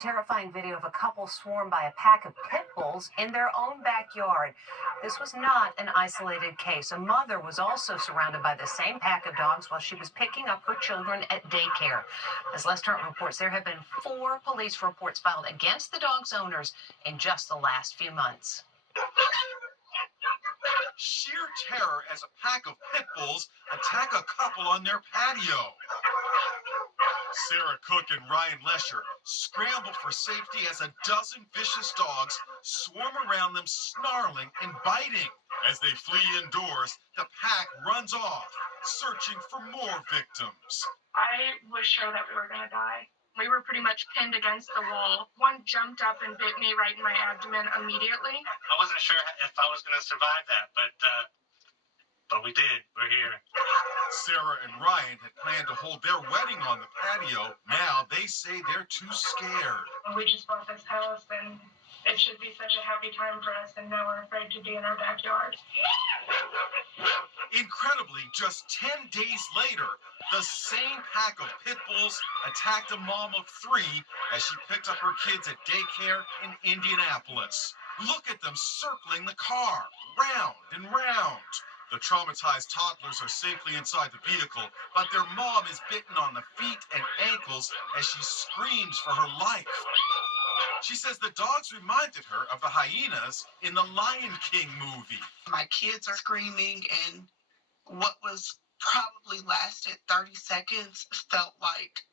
Terrifying video of a couple swarmed by a pack of pit bulls in their own backyard. This was not an isolated case. A mother was also surrounded by the same pack of dogs while she was picking up her children at daycare. As Les Turnt reports, there have been 4 police reports filed against the dogs' owners in just the last few months. Sheer terror as a pack of pit bulls attack a couple on their patio. Sarah Cook and Ryan Lesher scramble for safety as a dozen vicious dogs swarm around them, snarling and biting. As they flee indoors, the pack runs off, searching for more victims. I was sure that we were going to die. We were pretty much pinned against the wall. One jumped up and bit me right in my abdomen immediately. I wasn't sure if I was going to survive that, but we did. We're here. Sarah and Ryan had planned to hold their wedding on the patio. Now they say they're too scared. We just bought this house, and it should be such a happy time for us, and now we're afraid to be in our backyard. Incredibly, just 10 days later, the same pack of pit bulls attacked a mom of 3 as she picked up her kids at daycare in Indianapolis. Look at them circling the car, round and round. The traumatized toddlers are safely inside the vehicle, but their mom is bitten on the feet and ankles as she screams for her life. She says the dogs reminded her of the hyenas in the Lion King movie. My kids are screaming, and what was probably lasted 30 seconds felt like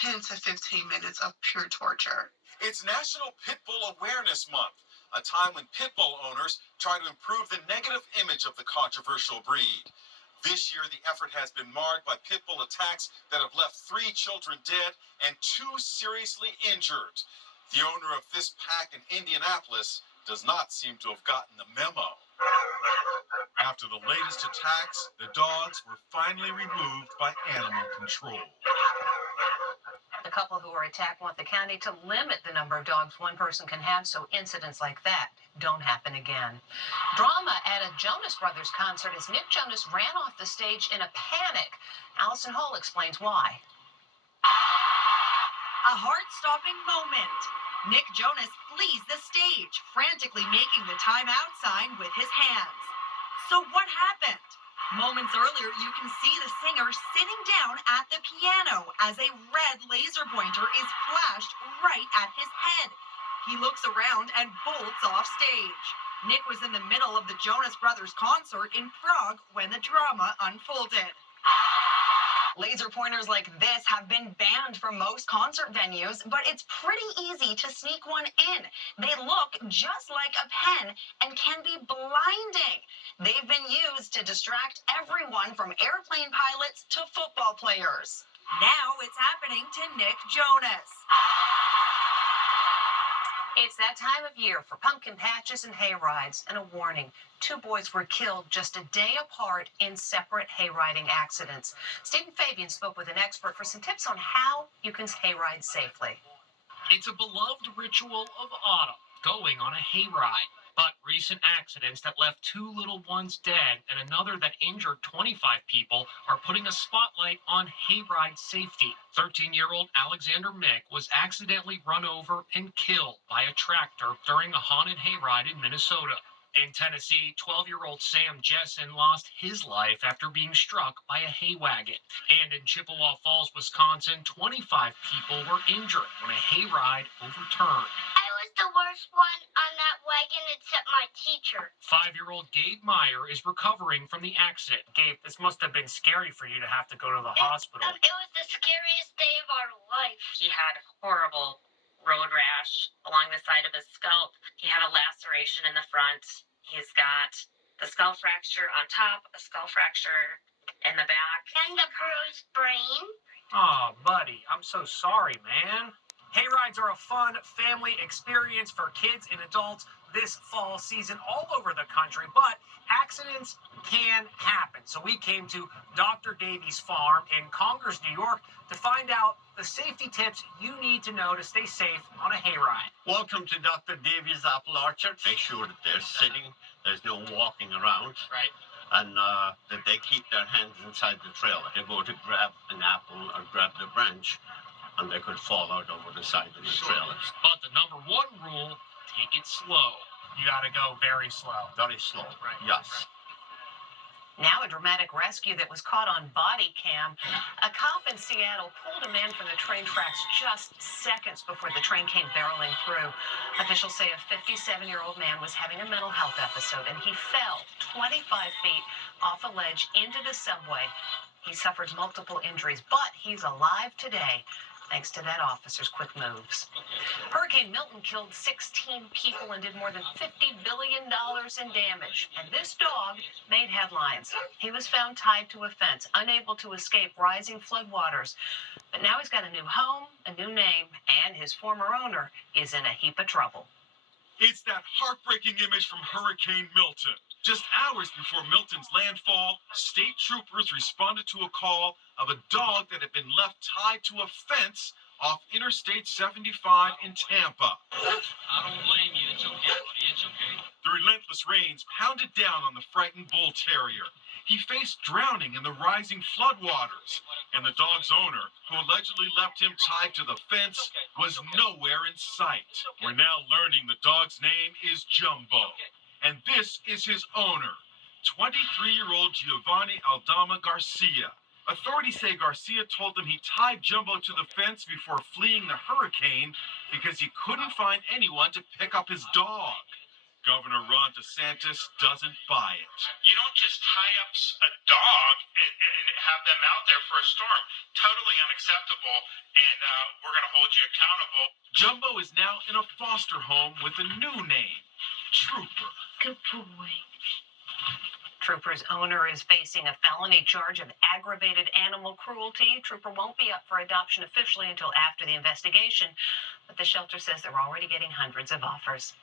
10 to 15 minutes of pure torture. It's National Pit Bull Awareness Month, a time when pit bull owners try to improve the negative image of the controversial breed. This year, the effort has been marred by pit bull attacks that have left 3 children dead and 2 seriously injured. The owner of this pack in Indianapolis does not seem to have gotten the memo. After the latest attacks, the dogs were finally removed by animal control. The couple who were attacked want the county to limit the number of dogs one person can have so incidents like that don't happen again. Drama at a Jonas Brothers concert as Nick Jonas ran off the stage in a panic. Allison Hull explains why. A heart-stopping moment. Nick Jonas flees the stage, frantically making the timeout sign with his hands. So what happened? Moments earlier, you can see the singer sitting down at the piano as a red laser pointer is flashed right at his head. He looks around and bolts off stage. Nick was in the middle of the Jonas Brothers concert in Prague when the drama unfolded. Laser pointers like this have been banned from most concert venues, but it's pretty easy to sneak one in. They look just like a pen and can be blinding. They've been used to distract everyone from airplane pilots to football players. Now it's happening to Nick Jonas. It's that time of year for pumpkin patches and hay rides, and a warning. 2 boys were killed just a day apart in separate hayriding accidents. Stephen Fabian spoke with an expert for some tips on how you can hayride safely. It's a beloved ritual of autumn, going on a hayride. But recent accidents that left 2 little ones dead and another that injured 25 people are putting a spotlight on hayride safety. 13-year-old Alexander Mick was accidentally run over and killed by a tractor during a haunted hayride in Minnesota. In Tennessee, 12-year-old Sam Jessen lost his life after being struck by a hay wagon. And in Chippewa Falls, Wisconsin, 25 people were injured when a hayride overturned. I was the worst one on that wagon except my teacher. 5-year-old Gabe Meyer is recovering from the accident. Gabe, this must have been scary for you to have to go to the hospital. It was the scariest day of our life. He had horrible road rash along the side of his scalp. He had a laceration in the front. He's got the skull fracture on top, a skull fracture in the back. And a bruised brain. Oh, buddy, I'm so sorry, man. Hayrides are a fun family experience for kids and adults this fall season all over the country, but accidents can happen. So we came to Dr. Davies Farm in Congers, New York to find out the safety tips you need to know to stay safe on a hayride. Welcome to Dr. Davies Apple Orchard. Make sure that they're sitting, there's no walking around. Right. And that they keep their hands inside the trailer. They go to grab an apple or grab the branch. and they could fall out over the side of the trailers. But the number one rule, take it slow. You got to go very slow. Very slow. Right. Yes. Now a dramatic rescue that was caught on body cam. A cop in Seattle pulled a man from the train tracks just seconds before the train came barreling through. Officials say a 57-year-old man was having a mental health episode and he fell 25 feet off a ledge into the subway. He suffered multiple injuries, but he's alive today, thanks to that officer's quick moves. Hurricane Milton killed 16 people and did more than $50 billion in damage. And this dog made headlines. He was found tied to a fence, unable to escape rising floodwaters. But now he's got a new home, a new name, and his former owner is in a heap of trouble. It's that heartbreaking image from Hurricane Milton. Just hours before Milton's landfall, state troopers responded to a call of a dog that had been left tied to a fence off Interstate 75 in Tampa. I don't blame you. It's okay, buddy. It's okay. The relentless rains pounded down on the frightened bull terrier. He faced drowning in the rising floodwaters, and the dog's owner, who allegedly left him tied to the fence, was nowhere in sight. We're now learning the dog's name is Jumbo, and this is his owner, 23-year-old Giovanni Aldama Garcia. Authorities say Garcia told them he tied Jumbo to the fence before fleeing the hurricane because he couldn't find anyone to pick up his dog. Governor Ron DeSantis doesn't buy it. You don't just tie up a dog and have them out there for a storm. Totally unacceptable, and we're going to hold you accountable. Jumbo is now in a foster home with a new name, Trooper. Good boy. Trooper's owner is facing a felony charge of aggravated animal cruelty. Trooper won't be up for adoption officially until after the investigation, but the shelter says they're already getting hundreds of offers.